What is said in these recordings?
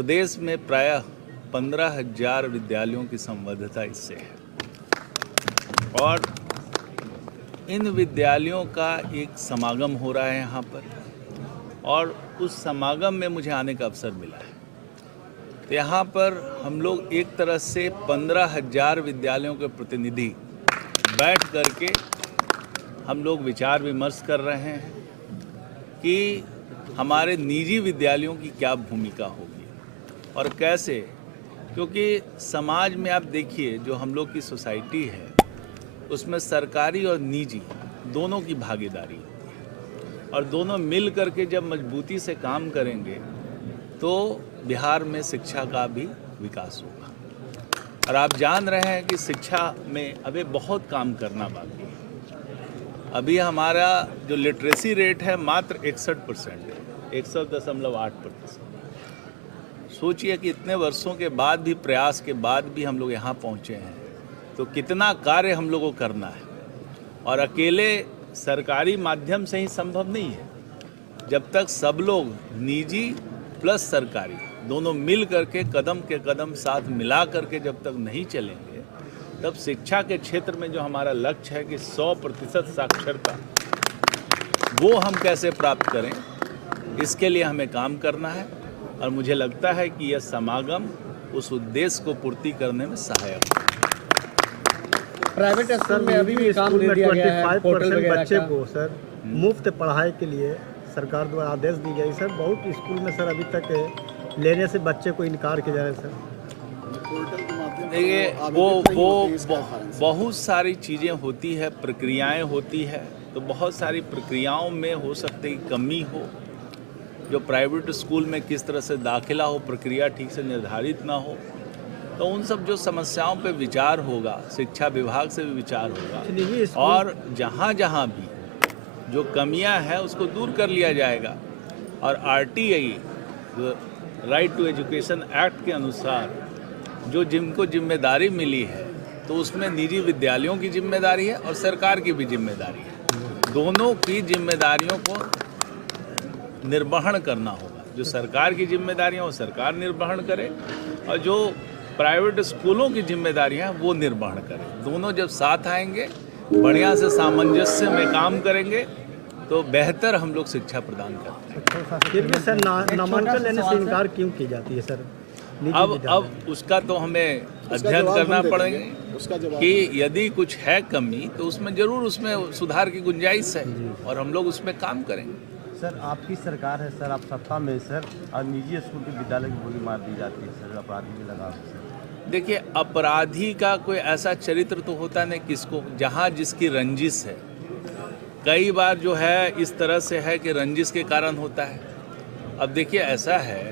प्रदेश में प्रायः 15,000 विद्यालयों की संबद्धता इससे है और इन विद्यालयों का एक समागम हो रहा है यहाँ पर और उस समागम में मुझे आने का अवसर मिला है। तो यहाँ पर हम लोग एक तरह से 15,000 विद्यालयों के प्रतिनिधि बैठ करके हम लोग विचार विमर्श कर रहे हैं कि हमारे निजी विद्यालयों की क्या भूमिका होगी और कैसे, क्योंकि समाज में आप देखिए जो हम लोग की सोसाइटी है उसमें सरकारी और निजी दोनों की भागीदारी होती है और दोनों मिल करके जब मजबूती से काम करेंगे तो बिहार में शिक्षा का भी विकास होगा। और आप जान रहे हैं कि शिक्षा में अभी बहुत काम करना बाकी है। अभी हमारा जो लिटरेसी रेट है मात्र 61% है, 61.8%। सोचिए कि इतने वर्षों के बाद भी, प्रयास के बाद भी हम लोग यहाँ पहुँचे हैं, तो कितना कार्य हम लोगों को करना है और अकेले सरकारी माध्यम से ही संभव नहीं है। जब तक सब लोग निजी प्लस सरकारी दोनों मिल करके कदम के कदम साथ मिला करके जब तक नहीं चलेंगे, तब शिक्षा के क्षेत्र में जो हमारा लक्ष्य है कि 100% साक्षरता, वो हम कैसे प्राप्त करें, इसके लिए हमें काम करना है। और मुझे लगता है कि यह समागम उस उद्देश्य को पूर्ति करने में सहायक है। प्राइवेट स्कूल में अभी भी काम दे दिया गया है, 25% बच्चे को सर मुफ्त पढ़ाई के लिए सरकार द्वारा आदेश दी गई। सर बहुत स्कूल में सर अभी तक लेने से बच्चे को इनकार किया जा रहा है सर। देखिए वो बहुत सारी चीज़ें होती है, प्रक्रियाएं होती है, तो बहुत सारी प्रक्रियाओं में हो सकती है कमी हो। जो प्राइवेट स्कूल में किस तरह से दाखिला हो, प्रक्रिया ठीक से निर्धारित ना हो, तो उन सब जो समस्याओं पे विचार होगा, शिक्षा विभाग से भी विचार होगा और जहाँ जहाँ भी जो कमियां हैं उसको दूर कर लिया जाएगा। और आरटीआई जो राइट टू एजुकेशन एक्ट के अनुसार जो जिनको जिम्मेदारी मिली है, तो उसमें निजी विद्यालयों की जिम्मेदारी है और सरकार की भी जिम्मेदारी है। दोनों की जिम्मेदारियों को निर्वहन करना होगा। जो सरकार की जिम्मेदारियां वो सरकार निर्वहन करे और जो प्राइवेट स्कूलों की जिम्मेदारियां वो निर्वहन करें। दोनों जब साथ आएंगे, बढ़िया से सामंजस्य में काम करेंगे, तो बेहतर हम लोग शिक्षा प्रदान करते हैं। फिर भी सर नामांकन लेने से इनकार क्यों की जाती है सर? अब उसका तो हमें अध्ययन करना पड़ेगा कि यदि कुछ है कमी तो उसमें जरूर उसमें सुधार की गुंजाइश है और हम लोग उसमें काम करेंगे। सर आपकी सरकार है सर, आप सत्ता में सर, और निजी स्कूल के विद्यालय की गोली मार दी जाती है सर, अपराधी भी लगा सर। देखिए, अपराधी का कोई ऐसा चरित्र तो होता नहीं किसको, जहाँ जिसकी रंजिश है। कई बार जो है इस तरह से है कि रंजिश के कारण होता है। अब देखिए ऐसा है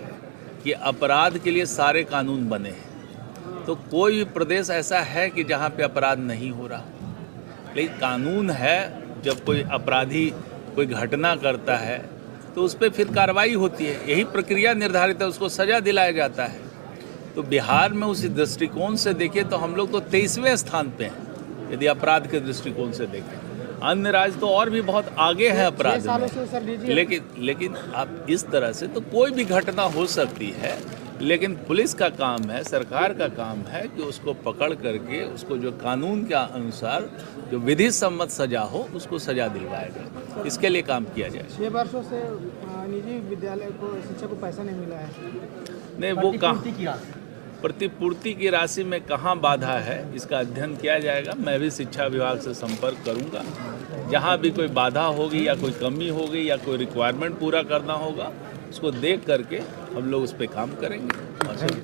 कि अपराध के लिए सारे कानून बने हैं, तो कोई भी प्रदेश ऐसा है कि जहाँ पे अपराध नहीं हो रहा, लेकिन कानून है। जब कोई अपराधी कोई घटना करता है तो उस पर फिर कार्रवाई होती है, यही प्रक्रिया निर्धारित है, उसको सजा दिलाया जाता है। तो बिहार में उसी दृष्टिकोण से देखें तो हम लोग तो 23वें स्थान पे हैं यदि अपराध के दृष्टिकोण से देखें। अन्य राज्य तो और भी बहुत आगे हैं अपराध में, लेकिन आप इस तरह से तो कोई भी घटना हो सकती है, लेकिन पुलिस का काम है, सरकार का काम है कि उसको पकड़ करके उसको जो कानून के अनुसार जो विधि सम्मत सजा हो उसको सजा दिलवाया जाए। इसके लिए काम किया जाए। 6 वर्षों से निजी विद्यालय को शिक्षा को पैसा नहीं मिला है। नहीं, वो कहाँ प्रतिपूर्ति की राशि में कहाँ बाधा है, इसका अध्ययन किया जाएगा। मैं भी शिक्षा विभाग से संपर्क करूंगा। जहाँ भी कोई बाधा होगी या कोई कमी होगी या कोई रिक्वायरमेंट पूरा करना होगा, उसको देख करके हम लोग उस पर काम करेंगे।